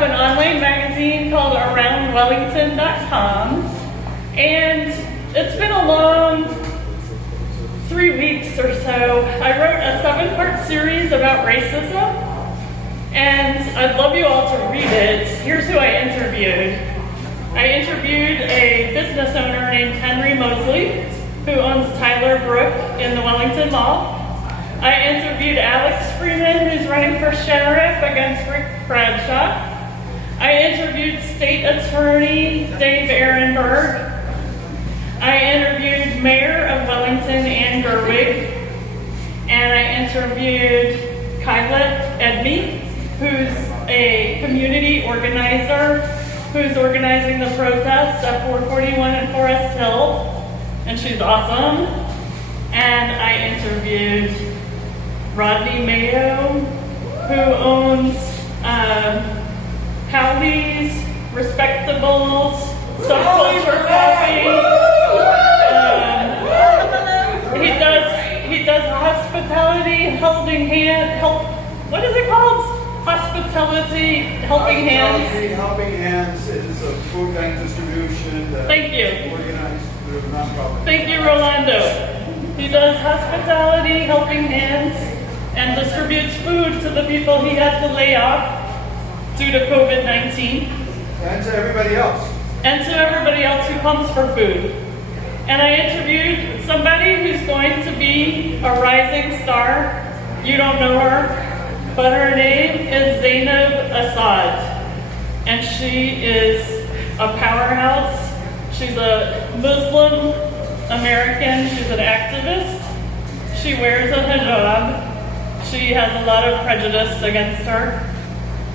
have an online magazine called AroundWellington.com, and it's been a long 3 weeks or so. I wrote a 7-part series about racism, and I'd love you all to read it. Here's who I interviewed. I interviewed a business owner named Henry Mosley, who owns Tyler Brook in the Wellington Mall. I interviewed Alex Freeman, who's running for sheriff against Rick Bradshaw. I interviewed State Attorney Dave Ehrenberg. I interviewed Mayor of Wellington, Ann Gerwig. And I interviewed Kyla Edney, who's a community organizer who's organizing the protests at 441 and Forest Hill. And she's awesome. And I interviewed Rodney Mayo, who owns Howley's, Respectables, Subculture Coffee. He does hospitality helping hand, what is it called? Hospitality Helping Hands. Hospitality Helping Hands is a food bank distribution that Thank you. organized through a nonprofit. Thank you, Rolando. He does hospitality helping hands and distributes food to the people he had to lay off due to COVID-19. And to everybody else. And to everybody else who comes for food. And I interviewed somebody who's going to be a rising star. You don't know her, but her name is Zainab Assad. And she is a powerhouse. She's a Muslim American. She's an activist. She wears a hijab. She has a lot of prejudice against her.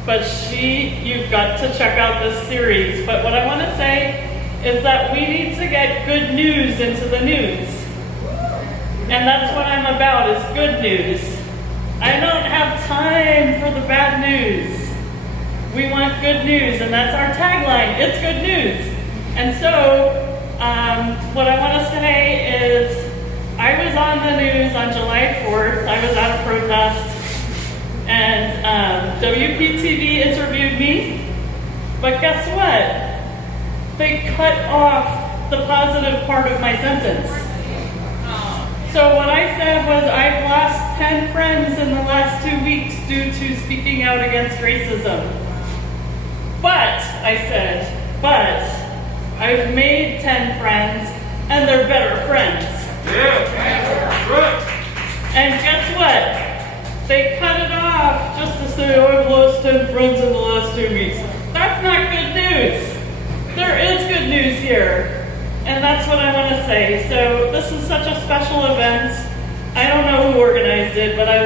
But you've got to check out this series. But what I want to say is that we need to get good news into the news. And that's what I'm about, is good news. I don't have time for the bad news. We want good news, and that's our tagline, it's good news. And so, what I want to say is, I was on the news on July 4th. I was at a protest, and WPTV interviewed me. But guess what? They cut off the positive part of my sentence. So what I said was, I've lost 10 friends in the last 2 weeks due to speaking out against racism. But, I said, I've made 10 friends, and they're better friends. And guess what? They cut it off just to say, oh, I've lost 10 friends in the last 2 weeks. That's not good news. There is good news here. And that's what I want to say. So this is such a special event. I don't know who organized it, but I